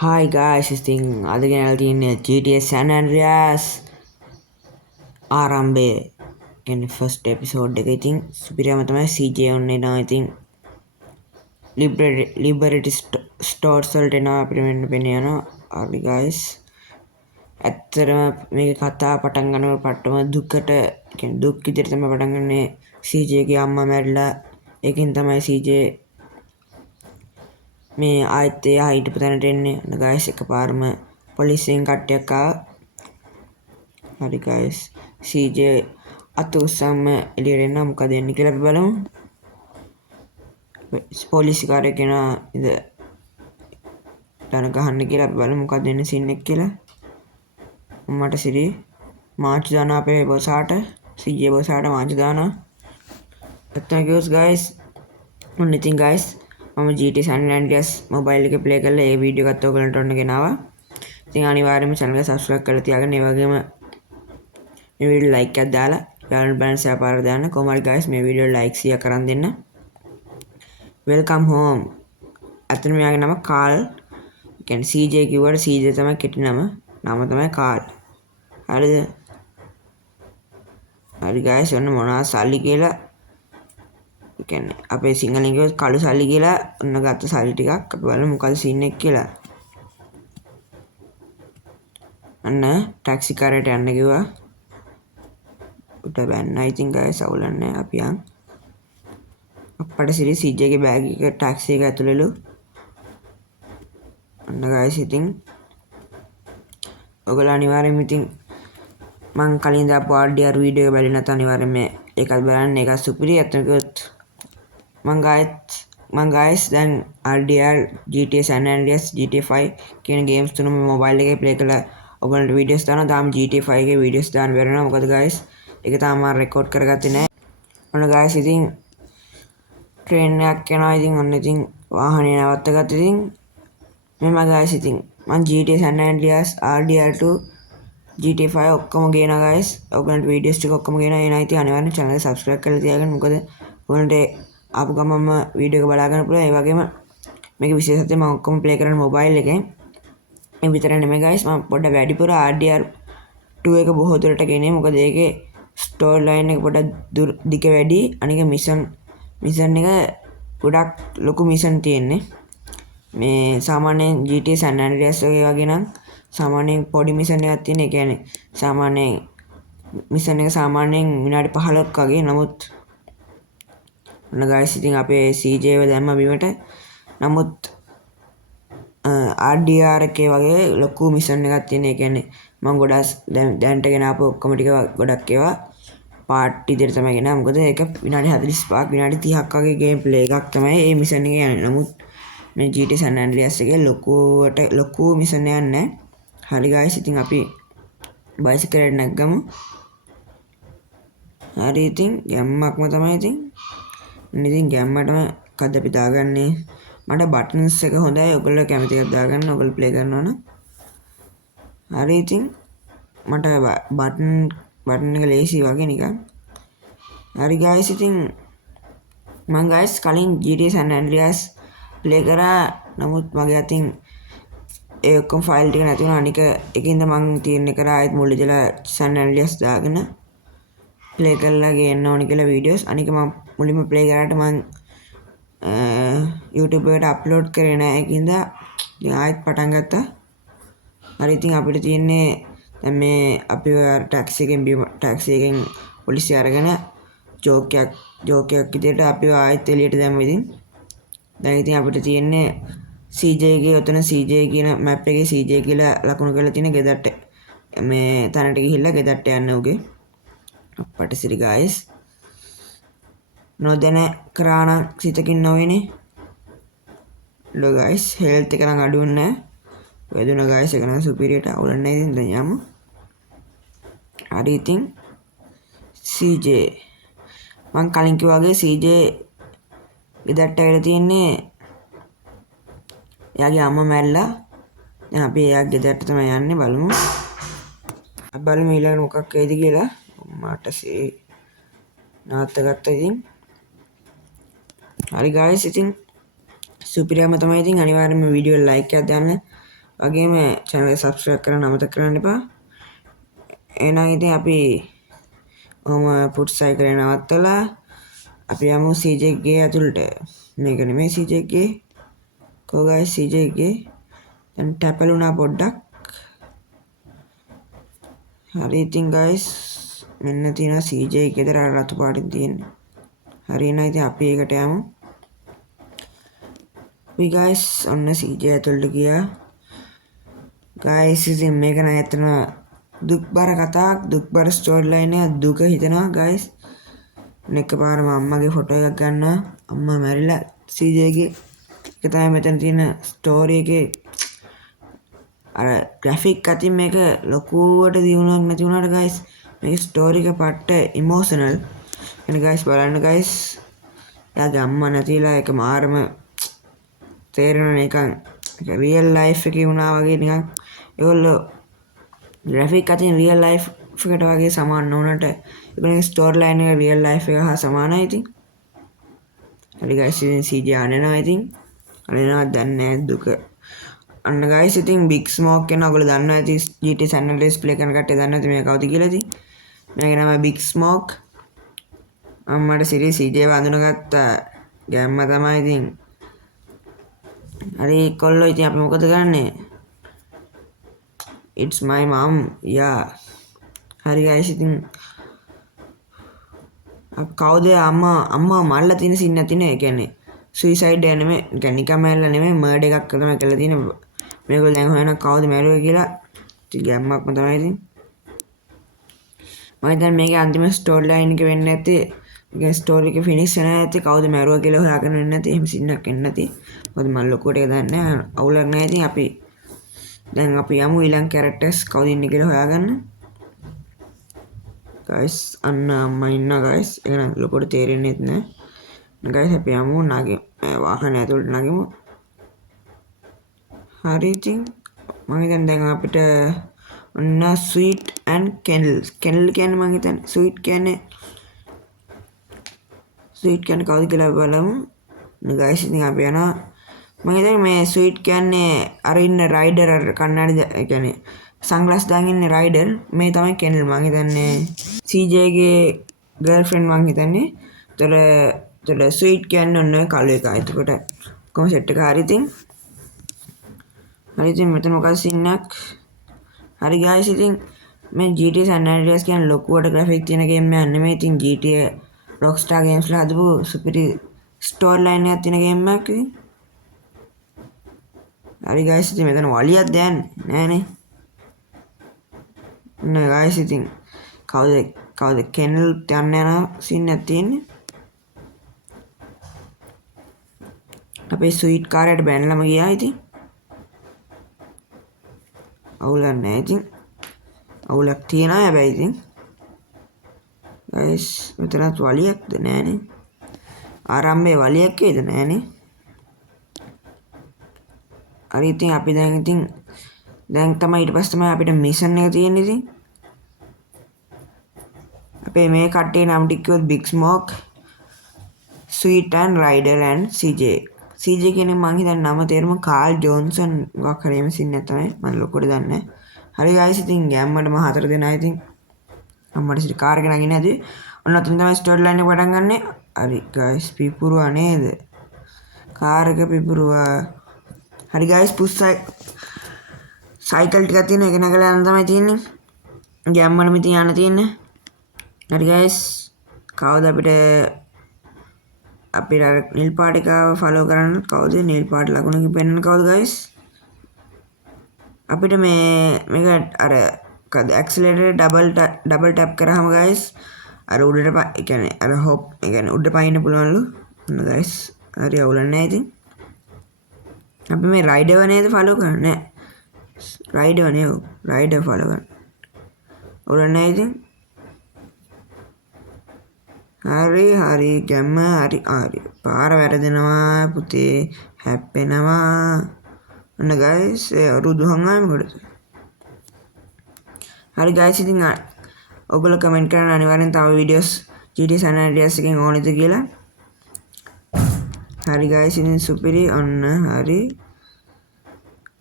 Hi guys, ඉතින් අද ගෙනල්ලා තියෙන්නේ GTA San Andreas ආරම්භය කියන්නේ ෆස්ට් එපිසෝඩ් එක. ඉතින් සුපිරියම තමයි CJ ඔන්න එනවා. ඉතින් Liberty Stores වලට එනවා අපිට මෙන්න පෙන්න යනවා. හරි guys. ඇත්තටම මේක කතා පටන් ගන්නකොට පට්ටම දුකට කියන්නේ දුක් විදිහට තමයි පටන් ගන්නේ. CJ ගේ අම්මා මැරිලා ඒකෙන් තමයි CJ මේ ආයෙත් එයා හිටපු තැනට එන්නේ. ගයිස් එකපාරම පොලිසියෙන් කට්ටියක් ආවා. හරි ගයිස් CJ අත උස්සම එළියට එන්න මොකද වෙන්නේ කියලා අපි බලමු. පොලිසිකාරයෙක් කෙනා ඉඳ දන ගහන්න කියලා අපි බලමු මොකද වෙන්නේ සීන් එක කියලා. මට සිරි මාච් දාන අපේ බොසාට CJ බොසාට මාච් දානවා. thank you guys. ඔන්න ඉතින් guys මම GTA San Andreas මොබයිල් එකේ ප්ලේ කරලා ඒ වීඩියෝ එකත් ඔයගලන්ට ඔන්න ගෙනාවා. ඉතින් අනිවාර්යයෙන්ම channel එක subscribe කරලා තියාගන්න. ඒ වගේම මේ වීඩියෝ like එකක් දාලා යාළුවන්ට බලන්න share පාර දාන්න. කොහොම හරි guys මේ වීඩියෝ like 100 කරන් දෙන්න. welcome home. අතන මෙයාගේ නම කාල්. කියන්නේ CJ කිව්වට CJ තමයි කෙටි නම. නම තමයි කාල්. හරිද? හරි guys ඔන්න මොනවා සල්ලි කියලා කියන්නේ අපේ සිංහලෙන් කියොත් කළු සල්ලි කියලා ඔන්න ගත්ත සල්ලි ටිකක් අපි බලමු මොකද සීන් එක කියලා. අන්න ටැක්සි කාරයට යන්න කිව්වා. උට බෑන්න I think guys අවුලන්නේ අපි යන්. අප්පට සිරි CJ ගේ බෑග් එක ටැක්සි එක ඇතුළේලු. අන්න guys ඉතින් ඔයගොල්ලෝ අනිවාර්යෙන්ම ඉතින් මං කලින් දාපු RDR වීඩියෝ එක බලලා නැත්නම් අනිවාර්යෙන්ම ඒකත් බලන්න. ඒක සුපිරි. අතන කිව්වොත් මං guys දැන් RDR GTA San Andreas GTA 5 කියන ගේම්ස් තුනම මොබයිල් එකේ ප්ලේ කරලා ඔයගොල්ලන්ට වීඩියෝස් දානවා. තාම GTA 5 එකේ වීඩියෝස් දාන්න බැරි වෙනවා. මොකද guys ඒක තාම මම රෙකෝඩ් කරගත්තේ නැහැ. ඔන්න guys ඉතින් ට්‍රේන් එකක් යනවා. ඉතින් ඔන්න ඉතින් වාහනේ නවත්තගත්තා. ඉතින් මෙම guys ඉතින් මං GTA San Andreas RDR 2 GTA 5 ඔක්කොම ගේනවා guys. ඔයගොල්ලන්ට වීඩියෝස් ටික ඔක්කොම ගේනවා. එනවා ඉතින් අනිවාර්යෙන් channel එක subscribe කරලා තියාගන්න. මොකද ඔයගොල්ලන්ට ආපු ගමන්ම වීඩියෝ එක බලා ගන්න පුළුවන්. ඒ වගේම මේක විශේෂත්වය මම ඔක්කොම ප්ලේ කරන්නේ මොබයිල් එකෙන්. ඒ විතර නෙමෙයි guys මම පොඩ්ඩක් වැඩිපුර RDR 2 එක බොහෝ දුරට ගෙනේ. මොකද ඒකේ ස්ටෝරි ලයින් එක පොඩ්ඩක් දිග වැඩි. අනික මිෂන් එක ගොඩක් ලොකු මිෂන් තියෙන්නේ. මේ සාමාන්‍යයෙන් GTA San Andreas වගේ නම් සාමාන්‍යයෙන් පොඩි මිෂන් එකක් තියෙන. ඒ කියන්නේ සාමාන්‍යයෙන් මිෂන් එක සාමාන්‍යයෙන් විනාඩි 15ක් වගේ. නමුත් ඔන්න guys ඉතින් අපේ CJ ව දැම්ම බිමට. නමුත් RDR එකේ වගේ ලොකු මිෂන් එකක් තියෙන. ඒ කියන්නේ මම ගොඩක් දැන්ට ගෙන ආපු ඔක්කොම ටික ගොඩක් ඒවා පාර්ට් විදිහට තමයි ගෙනා. මොකද ඒක විනාඩි 45ක් විනාඩි 30ක් වගේ ගේම් ප්ලේ එකක් තමයි මේ මිෂන් එක යන්නේ. නමුත් මේ GTA San Andreas එකේ ලොකු මිෂන් එකක් නැහැ. හරි guys ඉතින් අපි බයිසිකලෙට නැග්ගමු. හරි ඉතින් ගැම්මක්ම තමයි ඉතින්. ඉතින් ගැම්මටම කද්ද අපි දාගන්නේ. මට බටන්ස් එක හොඳයි. ඔයගොල්ලෝ කැමති එකක් දාගන්න. ඔයගොල්ලෝ ප්ලේ කරනවා නම්. හරි ඉතින් මට බටන් එක ලේසි වගේ නිකන්. හරි guys ඉතින් මම guys කලින් GTA San Andreas ප්ලේ කරා. නමුත් මගේ අතින් ඒ ඔක්කොම ෆයිල් ටික නැති වුණා. අනික ඒකින්ද මම තීරණය කරා ආයෙත් මුල් ඉඳලා San Andreas දාගෙන ප්ලේ කරලා ගේන්න ඕනි කියලා වීඩියෝස්. අනික මම මුලින්ම ප්ලේ කරාට මම YouTube එකට අප්ලෝඩ් කරේ නැහැ. ඒකින්ද ඉතින් ආයෙත් පටන් ගත්තා. හරි ඉතින් අපිට තියෙන්නේ දැන් මේ අපි ටැක්සි එකෙන් පොලිසිය අරගෙන ජෝක් එකක් විදිහට අපිව ආයෙත් එළියට දැම්මා. ඉතින් දැන් ඉතින් අපිට තියෙන්නේ CJ ගේ උතන CJ කියන මැප් එකේ CJ කියලා ලකුණු කරලා තියෙන ගෙදරට මේ තැනට ගිහිල්ලා ගෙදරට යන්න උගේ. අපට සිරි guys නොදැන කරා නම් සිතකින් නොවේනේ. ලෝ guys health එක නම් අඩු වෙන්නේ නැහැ. වැදුන guys එක නම් superior අවුලක් නැහැ. ඉතින් දැන් යමු. හරි ඉතින් CJ මං කලින් කිව්වා වගේ CJ ගෙදරට ඇවිල්ලා තියෙන්නේ. එයාගේ අම්මා මැරිලා. දැන් අපි එයාගේ ගෙදරට තමයි යන්නේ. බලමු. අපි බලමු ඊළඟ මොකක් වෙයිද කියලා. මට නවත්තගත්තා ඉතින්. හරි guys ඉතින් සුපිරියම තමයි. ඉතින් අනිවාර්යෙන්ම වීඩියෝ like එකක් දාන්න. වගේම channel එක subscribe කරන්න අමතක කරන්න එපා. එහෙනම් ඉතින් අපි පුට් සයිකලේ නවත්තලා අපි යමු CJ ගේ ඇතුළට. මේක නෙමෙයි CJ ගේ. කො guys CJ ගේ. දැන් ටැපලුණා පොඩ්ඩක්. හරි ඉතින් guys මෙන්න තියෙනවා CJ ගෙදර අර රතු පාටින් තියෙන්නේ. හරි නේද ඉතින් අපි ඒකට යමු. අපි guys ඔන්න CJ ඇතුළට ගියා. guys ඉතින් මේක නම් ඇත්තම දුක්බර කතාවක්, දුක්බර ස්ටෝරි ලයින් එක දුක හිතෙනවා guys. එකපාරම අම්මගේ ෆොටෝ එකක් ගන්නවා. අම්මා මැරිලා CJ ගේ. ඒක තමයි මෙතන තියෙන ස්ටෝරි එකේ අර ග්‍රැෆික් අතින් මේක ලොකුවට දියුණුවක් නැති වුණාට guys මේක ස්ටෝරි එක පට්ට ඉමෝෂනල්. එන guys බලන්න guys. යාගේ අම්මා නැතිලා ඒක මාරම තේරෙන නිකන් රියල් ලයිෆ් එකේ වුණා වගේ නිකන් ඒගොල්ලෝ ග්‍රැෆික් අතින් රියල් ලයිෆ් එකට වගේ සමාන නොවුනට ඒගොල්ලෝගේ ස්ටෝරි ලයින් එක රියල් ලයිෆ් එක හා සමානයි ඉතින්. හරි guys ඉතින් CJ අනනවා ඉතින්. අනනවා දන්නේ දුක. අන්න guys ඉතින් big smoke කියන ඔයගොල්ලෝ දන්නවා ඇති GTA San Andreas play කරන කට්ටිය දන්නවා ඇති මේ කවුද කියලා ඉතින්. මේක නම big smoke. අම්මට සිරි CJ වඳුනගත්ත ගැම්ම තමයි ඉතින්. හරි කොල්ලෝ ඉතින් අපි මොකද කරන්නේ? It's my mom. Yeah. හරි guys ඉතින් කවුද අම්මා මල්ලා තියෙන සින් නැතිනේ. ඒ කියන්නේ සුයිසයිඩ් එක නෙමෙයි. ඒ කියන්නේ නිකන් මැරලා නෙමෙයි මර්ඩර් එකක් තමයි කරලා තියෙන්නේ. මේගොල්ලෝ දැන් හොයන කවුද මැරුවේ කියලා. ඉතින් ගැම්මක්ම තමයි ඉතින්. මම දැන් මේකේ අන්තිම ස්ටෝරි ලයින් එක වෙන්නේ නැත්තේ. ඒ ස්ටෝරි එක ෆිනිෂ් වෙන්නේ නැත්තේ කවුද මැරුවා කියලා හොයාගෙන වෙන්නේ නැත්තේ. එහෙම සින්නක් එන්නේ නැති. මොකද මම ලොකුවට ඒක දන්නේ නැහැ. අවුලක් නැහැ ඉතින් අපි දැන් අපි යමු ඊළඟ කැරක්ටර්ස් කවුද ඉන්නේ කියලා හොයාගන්න. guys අන්න අම්මා ඉන්නවා guys. ඒක නම් ලොකුවට තේරෙන්නේ නැහැ. guys අපි යමු වාහනේ ඇතුළට නගිමු. හරි ඉතින් මම හිතන්නේ දැන් අපිට ඔන්න ස්වීට් ඇන්ඩ් කෙනල් කියන්නේ මම හිතන්නේ ස්වීට් කියන්නේ කවුද කියලා බලමු. guys ඉතින් අපි යනවා. මම හිතන්නේ මේ ස්වීට් කියන්නේ අර ඉන්න රයිඩර් අර කන්නඩි ඒ කියන්නේ සන්ග්ලාස් දාගෙන ඉන්න රයිඩර් මේ තමයි කෙනල්. මම හිතන්නේ CJ ගේ ගර්ල්ෆ්‍රෙන්ඩ් මම හිතන්නේ. ඒතර ස්වීට් කියන්නේ ඔන්න කළු එක. එතකොට කොහොම සෙට් එක හරි ඉතින්. හරි ඉතින් මෙතන මොකක්ද සින්නක්. හරි guys ඉතින් මේ GTA San Andreas කියන්නේ ලොකුවට ග්‍රැෆික් තියෙන ගේම් එකක් නෙමෙයි. ඉතින් GTA Rockstar Games ලා හදපු සුපිරි ස්ටෝරි ලයින් එකක් තියෙන ගේම් එකක් ඉතින්. හරි guys ඉතින් මෙතන වලියක් දැන්නේ නෑනේ. නෑ guys ඉතින් කවුද කෙනල් යන්න යන සීන් එකක් තියෙන්නේ. අපේ ස්වීට් කාර්යයට බැනලම ගියා ඉතින්. අවුලක් නැහැ ඉතින්. අවුලක් තියනවා හැබැයි ඉතින්. guys මෙතනත් වලියක්ද නැහනේ. ආරම්භයේ වලියක් ඒද නැහනේ. හරි ඉතින් අපි දැන් තමයි ඊට පස්සේ තමයි අපිට මිෂන් එක තියෙන්නේ ඉතින්. අපේ මේ කට්ටිය නම් ටික කිව්වොත් Big Smoke, Sweet and Ryder and CJ. CJ කියන්නේ මං හිතන්නේ නම තේරුම කාල් ජෝන්සන් මොකක් හරි එමේ සින්න තමයි. මම ලොකුට දන්නේ නැහැ. හරි guys ඉතින් ගැම්මටම 4 දෙනා ඉතින් අම්මට සිට කාර් එක නගින්න ඇති. ඔන්න අතන තමයි ස්ටෝරි ලයින් එක පටන් ගන්නෙ. හරි guys පිපුරුවා නේද? කාර් එක පිපුරුවා. හරි guys පුස්සයි සයිකල් ටිකක් තියෙන එක නගලා යන්න තමයි තියෙන්නේ. ගැම්මටම ඉතින් යන්න තියෙන්නේ. හරි guys කවුද අපිට නිල් පාට එක ෆලෝ කරන්න කවුද නිල් පාට ලකුණකින් පෙන්වන්න කවුද guys අපිට මේක අර ඇක්සලරේටර් ඩබල් ටැප් කරාම guys අර උඩට ඒ කියන්නේ අර හොප් ඒ කියන්නේ උඩට පයින්න පුළුවන්ලු. ඔන්න guys හරි අවුලක් නැහැ ඉතින්. අපි මේ රයිඩර්ව නේද ෆලෝ කරන්නේ? රයිඩර්ව නේ රයිඩර් ෆලෝ කරන්න. අවුලක් නැහැ ඉතින්. හරි ගැම්ම හරි පාර වැරදෙනවා පුතේ හැප්පෙනවා. ඔන්න guys අරුදු හංගාම මොකටද? හරි guys ඉතින් ඔයගොල්ලෝ කමෙන්ට් කරන්න අනිවාර්යෙන් තව වීඩියෝස් GTA San Andreas එකෙන් ඕනෙද කියලා. හරි guys ඉතින් සුපිරි ඔන්න හරි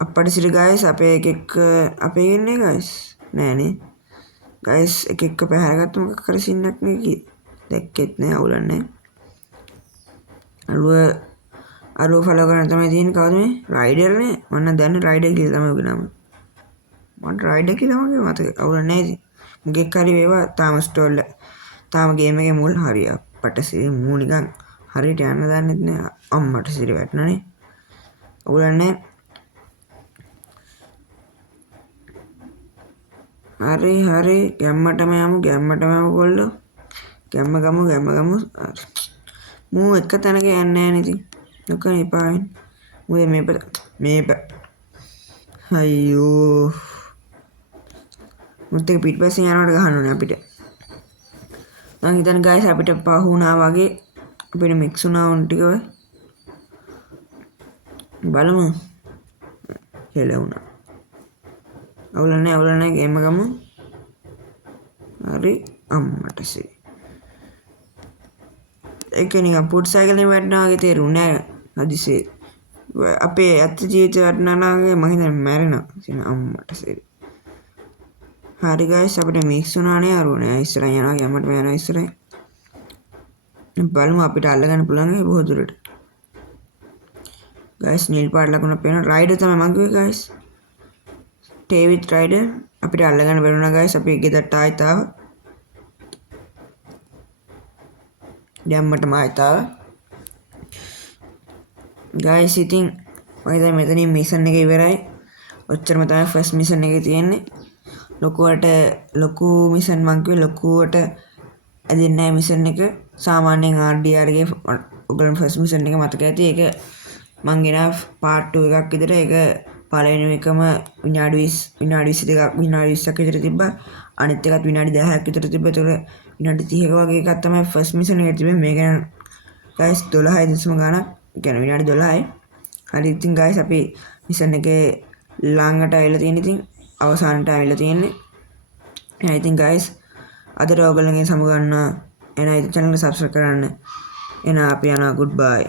අපට සිට ගයිස් අපේ එකෙක් අපේ ඉන්නේ ගයිස් නෑනේ ගයිස් එක පැහැරගත්ත මොකක් කර සින්නක් නේ දැක්කෙත් නෑ අවුලන්නේ අරුව ෆලෝ කරන්න තමයි තියෙන්නේ කවුද මේ රයිඩර්නේ මන්න දන්නේ රයිඩර් කියලා තමයි ඔගේ නම මට රයිඩර් කියලා මගේ මතක අවුලක් නෑ ඉතින් මුගෙක් හරි වේවා තාම ස්ටෝල් තාම ගේම් එකේ මුල් හරි අපට සිරි මූ නිකන් හරියට යන්න දන්නෙත් නෑ අම්මට සිරි වැටුණානේ අවුලක් නෑ හරි ගැම්මටම යමු කොල්ලෝ ගැම්ම ගමු මූ එක තැනක යන්නේ නැහැ ඉතින් නොකන එපා මේ අයියෝ මුත් එක පිටිපස්සෙන් යනවට ගහන්න ඕනේ අපිට මං හිතන්නේ ගයිස් අපිට පහ වුණා වගේ අපිට මික්ස් වුණා උන් ටිකව බලමු හෙලවුණා අවුල නැහැ ගේම ගමු හරි අම්මට සිරි ඒක නිකන් පුට් සයිකලෙන් වැටෙනවා වගේ තේරුන්නේ නැහැ හදිසියේ අපේ ඇත්ත ජීවිතේ වැටෙනවා නම් මම හිතන්නේ මැරෙනවා අම්මට සිරි හරි ගයිස් අපිට මික්ස් වුණානේ අරුවනේ ඉස්සරහ යනවා යමට යනවා ඉස්සරහ බලමු අපිට අල්ලගන්න පුළුවන් ඒ බොහෝ දුරට ගයිස් නිල් පාට ලකුණ පේන රයිඩර් තමයි මං කිව්වේ ගයිස් ටේවිත් රයිඩර් අපිට අල්ලගන්න බැරුණා ගයිස් අපි ගෙදරට ආයෙත් ආවා දැම්මටම ආයෙත් ආවා ගයිස් ඉතින් මම හිතන්නේ මෙතනින් මිෂන් එක ඉවරයි ඔච්චරම තමයි ෆස්ට් මිෂන් එකේ තියෙන්නේ ලොකු මිෂන් මං කිව්වේ ලොකුවට ඇදෙන්නේ නැහැ මිෂන් එක සාමාන්‍යයෙන් RDR ගේ ඔයගොල්ලන් ෆස්ට් මිෂන් එක මතක ඇති ඒක මං ගෙනා පාර්ට් 2 එකක් විතර ඒක පළවෙනි එකම විනාඩි 22ක් විනාඩි 20ක් විතර තිබ්බා අනිත් එකත් විනාඩි 10ක් විතර තිබ්බා ඒතකොට විනාඩි 30ක වගේ එකක් තමයි ෆස්ට් මිෂන් එකේ තිබෙන්නේ මේක ගයිස් 12 දශම ගණන් කියන්නේ විනාඩි 12යි හරි ඉතින් ගයිස් අපි මිෂන් එකේ ළඟට ආවිල්ලා තියෙන ඉතින් අවසානට ආවිල්ලා තියෙන්නේ එහෙනම් ඉතින් ගයිස් අදට ඔයගොල්ලන්ගෙන් සමු ගන්නවා එහෙනම් ඉතින් channel එක subscribe කරන්න එහෙනම් අපි යනවා goodbye